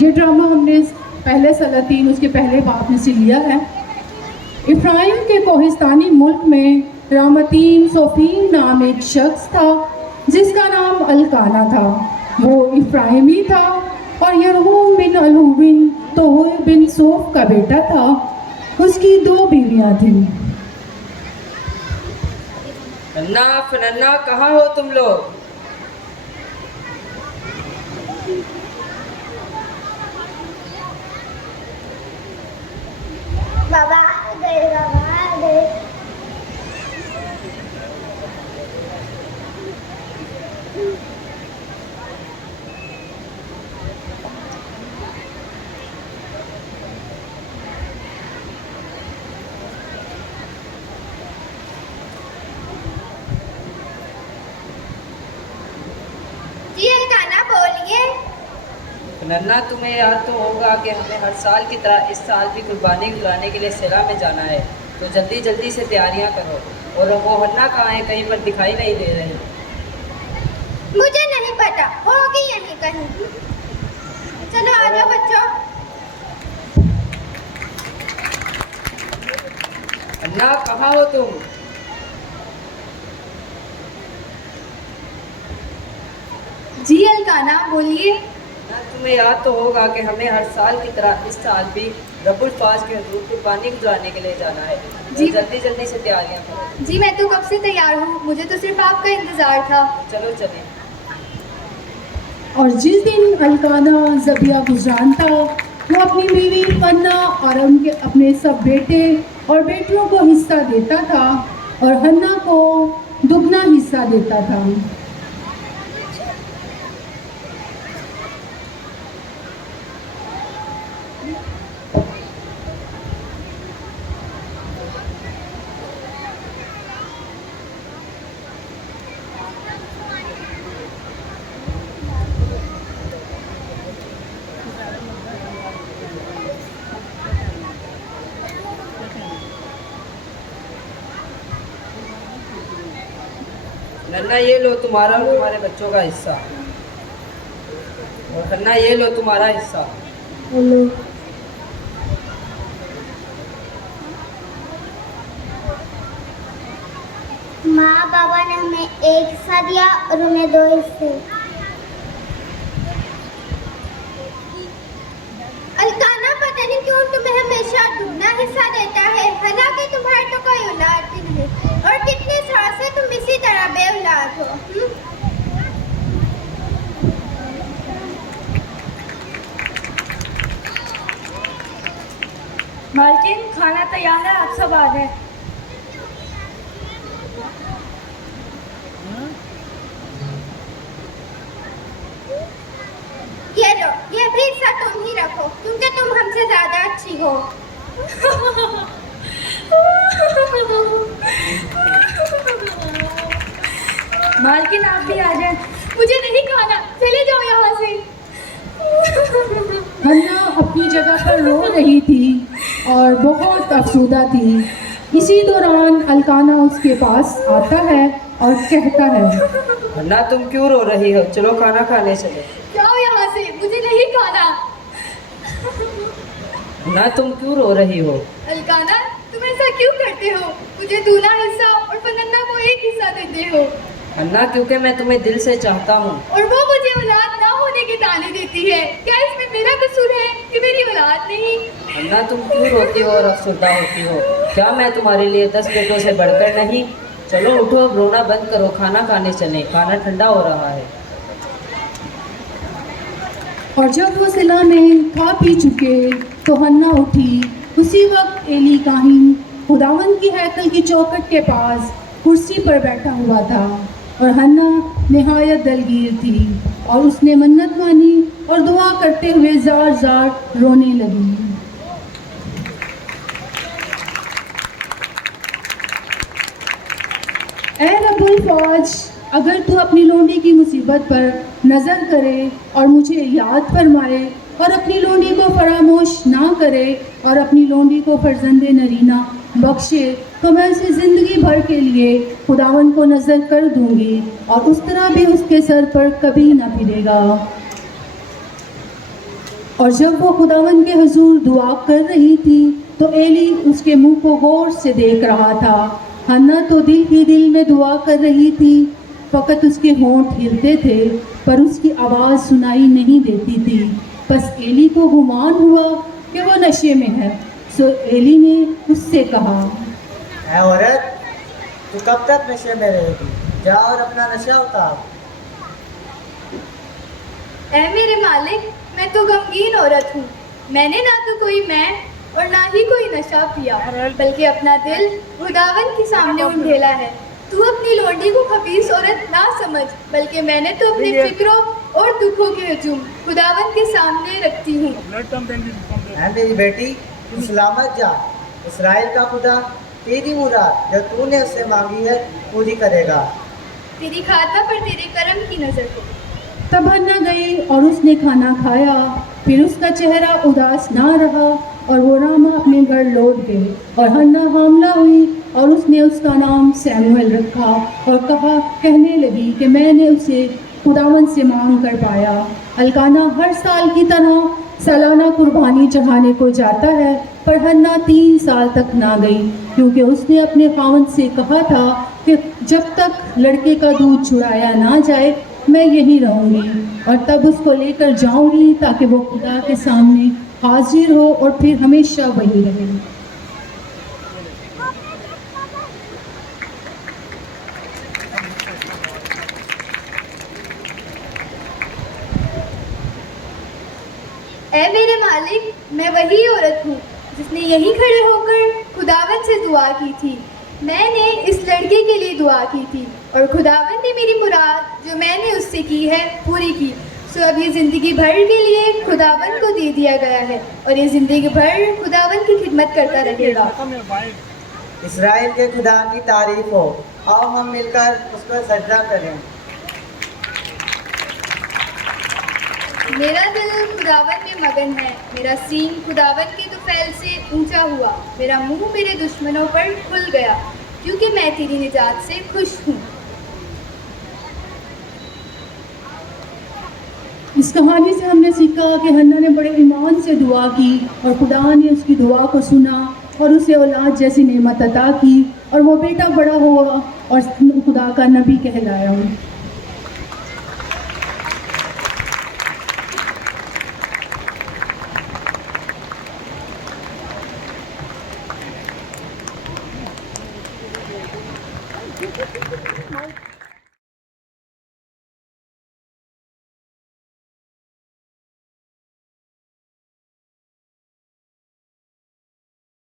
ये ड्रामा हमने पहले सलातीन उसके पहले बाप में से लिया है। इब्राहिम के कोहिस्तानी मुल्क में रामतीन सोफीन नाम एक शख्स था जिसका नाम अलकाना था। वो इब्राहिमी था और यरहूम बिन अलूबिन तोहूर बिन सोफ का बेटा था। उसकी 2 बीवियां थीं। नन्ना फनन्ना कहाँ हो तुम लोग? बाबा आ गए, बाबा आ गए। जी अलकाना बोलिए। नन्ना तुम्हें याद तो होगा कि हमें हर साल की तरह इस साल भी कुर्बानी गुजारने के लिए सेला में जाना है, तो जल्दी जल्दी से तैयारियां करो। और वो हन्ना कहाँ है? कहीं पर दिखाई नहीं दे रही। मुझे नहीं पता, होगी यहीं कहीं। चलो आ जाओ बच्चों। हन्ना कहाँ हो तुम? जी अलकाना बोलिए। ना तुम्हें याद तो होगा कि हमें हर साल की तरह इस साल भी रब्बुल फाज के हजूर कुर्बानी गुजारने के लिए जाना है, तो जी। जल्दी जल्दी से तैयारियां करो। जी मैं तो कब से तैयार हूँ, मुझे तो सिर्फ आपका इंतजार था। चलो चलें। और जिस दिन अलकाना ज़बिया गुजरान था, वो अपनी बीवी हन्ना और उनके अपने सब बेटे और बेटियों को हिस्सा देता था और हन्ना को दुगना हिस्सा देता था। नन्ना ये लो तुम्हारा और तुम्हारे बच्चों का हिस्सा, और हन्ना ये लो तुम्हारा हिस्सा। बोलो। माँ बाबा ने हमें एक हिस्सा दिया और हमें 2 हिस्से। अलकाना पता नहीं क्यों तुम्हें हमेशा दुगना हिस्सा देता है, हालांकि तुम्हारे तो कोई औलाद ही नहीं, और कितने साल से तुम इसी तरह बे औलाद हो। मालकिन खाना तैयार है, आप सब आ जाए। ये लो, ये भी हिस्सा तुम ही रखो क्योंकि तुम हमसे ज्यादा अच्छी हो। मालकिन आप भी आ जाए। मुझे नहीं खाना, चले जाओ यहाँ से। हन्ना अपनी जगह पर रो रही थी और बहुत अफसोदा थी। इसी दौरान अलकाना उसके पास आता है और कहता है, हन्ना तुम क्यों रो रही हो? चलो खाना खाने चले। जाओ यहाँ से, मुझे नहीं खाना। हन्ना तुम क्यों रो रही हो? अलकाना तुम ऐसा क्यों करते हो? मुझे दूना हिस्सा और फनन्ना को एक हिस्सा देते हो। हन्ना क्योंकि मैं तुम्हें दिल से चाहता हूँ। और वो मुझे औलाद ना होने के ताने देती है। क्या इसमें मेरा कसूर है कि मेरी औलाद नहीं? हन्ना तुम क्यों रोती हो और अफसरदा होती हो? क्या मैं तुम्हारे लिए 10 बेटों से बढ़कर नहीं? चलो उठो, अब रोना बंद करो, खाना खाने चलें, खाना ठंडा हो रहा है। और जब वो सिला में खा पी चुके तो हन्ना उठी। उसी वक्त एली काहिन खुदावन की हैकल की चौखट के पास कुर्सी पर बैठा हुआ था और हन्ना निहायत दलगीर थी और उसने मन्नत मानी और दुआ करते हुए जार जार रोने लगी। ऐ रब्बुल फौज, अगर तू अपनी लोंडी की मुसीबत पर नज़र करे और मुझे याद फरमाए और अपनी लोंडी को फरामोश ना करे और अपनी लोंडी को फर्जंदे नरीना बख्शे, तो मैं उसे ज़िंदगी भर के लिए खुदावन को नज़र कर दूंगी और उस तरह भी उसके सर पर कभी ना फिरेगा। और जब वो खुदावन के हुजूर दुआ कर रही थी तो एली उसके मुंह को गौर से देख रहा था। हन्ना तो दिल ही दिल में दुआ कर रही थी, फ़कत उसके होंठ हिलते थे पर उसकी आवाज़ सुनाई नहीं देती थी। बस एली को गुमान हुआ कि वो नशे में है, सो एली ने उससे कहा, है औरत, तू कब तक नशे में रहेगी? जा और अपना नशा उतार। ऐ मेरे मालिक, मैं तो गमगीन औरत हूँ। मैंने ना तो कोई मैं और ना ही कोई नशा पिया, बल्कि अपना दिल खुदावन के सामने उंडेला है। तू अपनी लोंडी को खबीस औरत ना समझ, बल्कि मैंने तो अपने फिक्रों और दुखों के हजूम खुदावन के सामने रखती हूँ। है मेरी बेटी, तू सलामत जा। इसराइल का खुदा तेरी मुराद जो तूने उससे मांगी है पूरी करेगा। तेरी खातमा पर तेरे करम की नजर हो। तब हन्ना गई और उसने खाना खाया। फिर उसका चेहरा उदास ना रहा और वो रामा अपने घर लौट गई। और हन्ना हामला हुई और उसने उसका नाम सैमुएल रखा और कहने लगी कि मैंने उसे खुदावन से मांग कर पाया। अल्काना हर साल की तरह सालाना कुर्बानी चढ़ाने को जाता है, पर हन्ना 3 साल तक ना गई, क्योंकि उसने अपने खावंद से कहा था कि जब तक लड़के का दूध छुड़ाया ना जाए मैं यहीं रहूँगी और तब उसको लेकर जाऊँगी ताकि वो खुदा के सामने हाजिर हो और फिर हमेशा वहीं रहे। ऐ मेरे मालिक, मैं वही औरत हूँ जिसने यहीं खड़े होकर खुदावन से दुआ की थी। मैंने इस लड़के के लिए दुआ की थी और खुदावन ने मेरी मुराद जो मैंने उससे की है पूरी की। सो अब ये ज़िंदगी भर के लिए खुदावन को दे दिया गया है और ये ज़िंदगी भर खुदावन की खिदमत करता रहेगा। इसराइल के खुदा की तारीफ हो। आओ हम मिलकर उसको सजदा करें। मेरा दिल खुदावन में मगन है, मेरा सीन खुदावन के दुफैल से ऊंचा हुआ। मेरा मुंह मेरे दुश्मनों पर खुल गया, क्योंकि मैं तेरी निजात से खुश हूँ। इस कहानी से हमने सीखा कि हन्ना ने बड़े ईमान से दुआ की और खुदा ने उसकी दुआ को सुना और उसे औलाद जैसी नेमत अता की और वो बेटा बड़ा हुआ और खुदा का नबी कहलाया।